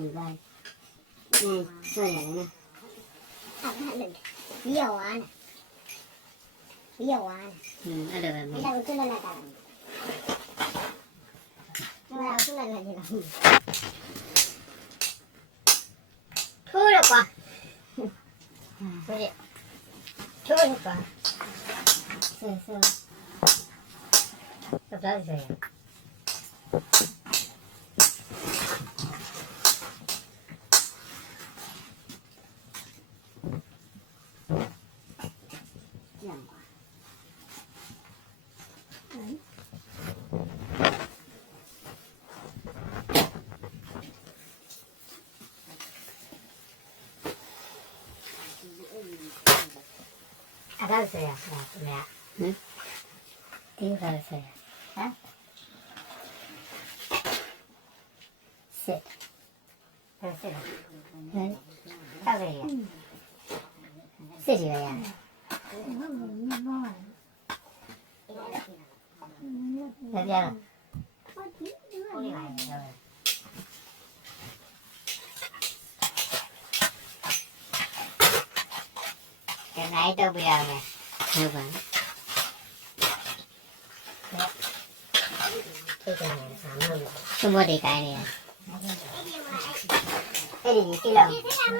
လူပါဆွဲရတယ်နော်ပြီးရောဝါနဲ့ပြီးရောဝါနဲ့အဲ့လိုပဲမင်းအဲ့ဒါကိုဆွဲလိုက်တာအဲ့ဒါဆွဲလိုက်တယ်လားထိုးရပါဆိုရထိုးရပါဆိုတော့ဒါဆိုရင်အဲ့ဒါဆိုရခင်ဗျာဒီကဆိုရဟမ်စစ်စစ်ဟမ်အဲ့ဒါရစစ်ရရဘယ်ပြန်ဟိုလေးပါကဲနိုင်တော့ပြရမယ်ဟုတ်ပါထိတ်တယ်ဆာမလို့သူမတွေကိုင်းနေရအဲ့ဒီတိလောက်ဟုတ်ကဲ့ပါ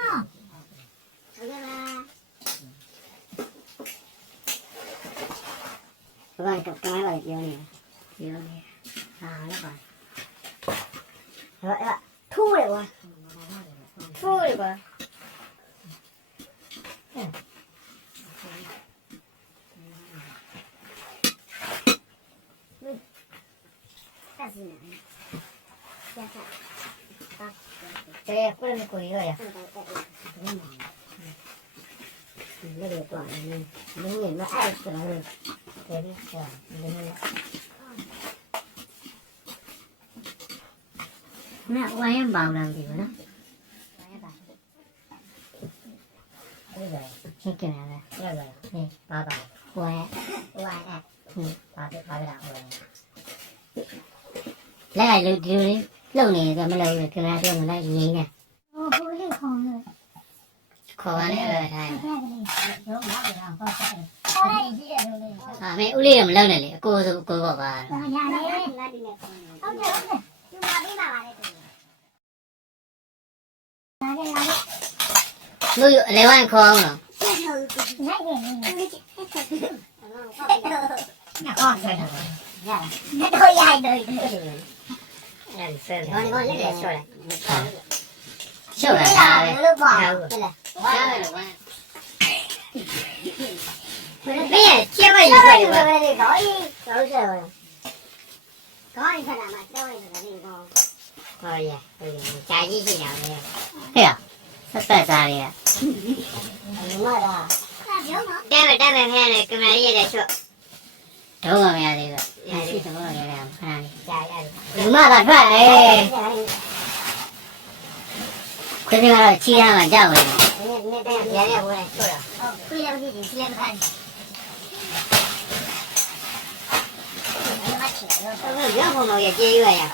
ဘာတော့ကိုင်းပါပြောနေဟာလည်းပါအဲ့ထိုးတယ်ကွာထိုးတယ်ကွာ对，过来过一个呀。那个短的，明年的爱死了，对的，是吧？那玩意包了对不呢？玩意包。这个，你给哪个？这个，嗯，八百。玩哎，八百了，来就。lâu này rồi mới lâu rồi cái này rồi mình lại gì nè khó này rồi à mẹ uli làm lâu này cô bỏ vào nuôi lấy ăn khó không Sure, đúng rồi mẹ đi rồi xin đúng rồi mẹ làm đúng mà thật vậy cái gì mà chia ra mà chào rồi không bao giờ chia vậy à